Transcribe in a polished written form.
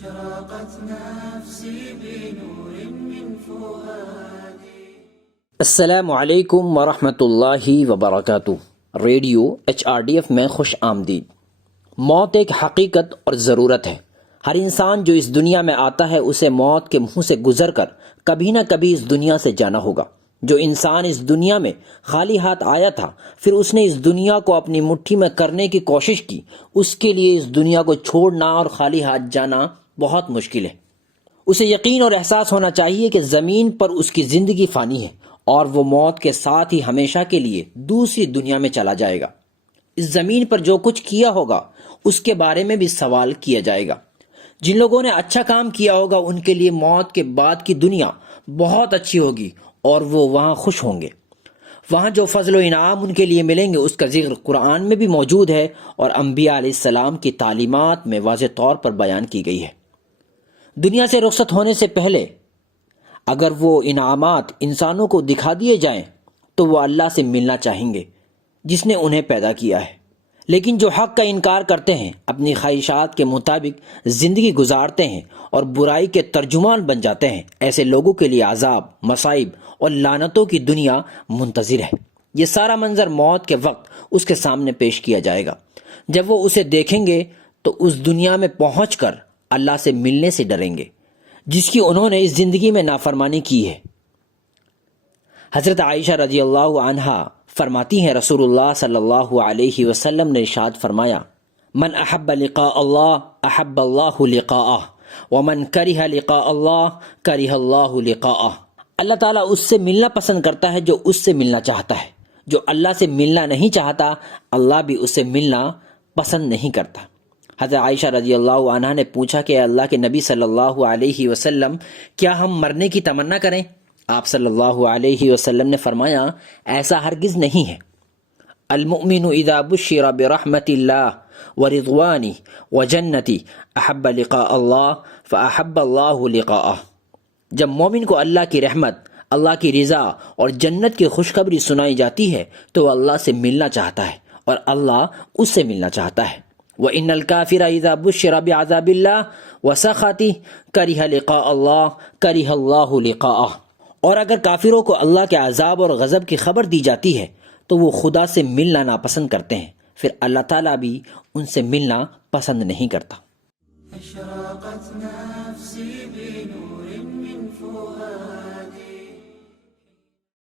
أشرقت نفسي بنور من فؤادي. السلام علیکم ورحمۃ اللہ وبرکاتہ. ریڈیو HRDF میں خوش آمدید. موت ایک حقیقت اور ضرورت ہے. ہر انسان جو اس دنیا میں آتا ہے اسے موت کے منہ سے گزر کر کبھی نہ کبھی اس دنیا سے جانا ہوگا. جو انسان اس دنیا میں خالی ہاتھ آیا تھا پھر اس نے اس دنیا کو اپنی مٹھی میں کرنے کی کوشش کی، اس کے لیے اس دنیا کو چھوڑنا اور خالی ہاتھ جانا بہت مشکل ہے. اسے یقین اور احساس ہونا چاہیے کہ زمین پر اس کی زندگی فانی ہے اور وہ موت کے ساتھ ہی ہمیشہ کے لیے دوسری دنیا میں چلا جائے گا. اس زمین پر جو کچھ کیا ہوگا اس کے بارے میں بھی سوال کیا جائے گا. جن لوگوں نے اچھا کام کیا ہوگا ان کے لیے موت کے بعد کی دنیا بہت اچھی ہوگی اور وہ وہاں خوش ہوں گے. وہاں جو فضل و انعام ان کے لیے ملیں گے اس کا ذکر قرآن میں بھی موجود ہے اور انبیاء علیہ السلام کی تعلیمات میں واضح طور پر بیان کی گئی ہے. دنیا سے رخصت ہونے سے پہلے اگر وہ انعامات انسانوں کو دکھا دیے جائیں تو وہ اللہ سے ملنا چاہیں گے جس نے انہیں پیدا کیا ہے. لیکن جو حق کا انکار کرتے ہیں، اپنی خواہشات کے مطابق زندگی گزارتے ہیں اور برائی کے ترجمان بن جاتے ہیں، ایسے لوگوں کے لیے عذاب، مصائب اور لعنتوں کی دنیا منتظر ہے. یہ سارا منظر موت کے وقت اس کے سامنے پیش کیا جائے گا. جب وہ اسے دیکھیں گے تو اس دنیا میں پہنچ کر اللہ سے ملنے سے ڈریں گے جس کی انہوں نے اس زندگی میں نافرمانی کی ہے. حضرت عائشہ رضی اللہ عنہا فرماتی ہیں رسول اللہ صلی اللہ علیہ وسلم نے ارشاد فرمایا، من احب لقاء اللہ احب اللہ لقاءہ ومن کرہ لقاء اللہ کرہ اللہ لقاءہ. اللہ تعالیٰ اس سے ملنا پسند کرتا ہے جو اس سے ملنا چاہتا ہے. جو اللہ سے ملنا نہیں چاہتا اللہ بھی اس سے ملنا پسند نہیں کرتا. حضرت عائشہ رضی اللہ عنہا نے پوچھا کہ اللہ کے نبی صلی اللہ علیہ وسلم کیا ہم مرنے کی تمنا کریں؟ آپ صلی اللہ علیہ وسلم نے فرمایا، ایسا ہرگز نہیں ہے. المؤمن اذا بشر برحمت اللہ ورضوانہ وجنت احب لقاء اللہ فاحب اللہ لقاءہ. جب مومن کو اللہ کی رحمت، اللہ کی رضا اور جنت کی خوشخبری سنائی جاتی ہے تو وہ اللہ سے ملنا چاہتا ہے اور اللہ اس سے ملنا چاہتا ہے. وَإِنَّ الْكَافِرَ إِذَا بُشِّرَ بِعَذَابِ اللَّهِ وَسَخَطِهِ كَرِهَ لِقَاءَ اللَّهِ كَرِهَ اللَّهُ لِقَاءَهُ. اور اگر کافروں کو اللہ کے عذاب اور غضب کی خبر دی جاتی ہے تو وہ خدا سے ملنا ناپسند کرتے ہیں، پھر اللہ تعالیٰ بھی ان سے ملنا پسند نہیں کرتا. أشرقت نفسي بنور من فؤادي.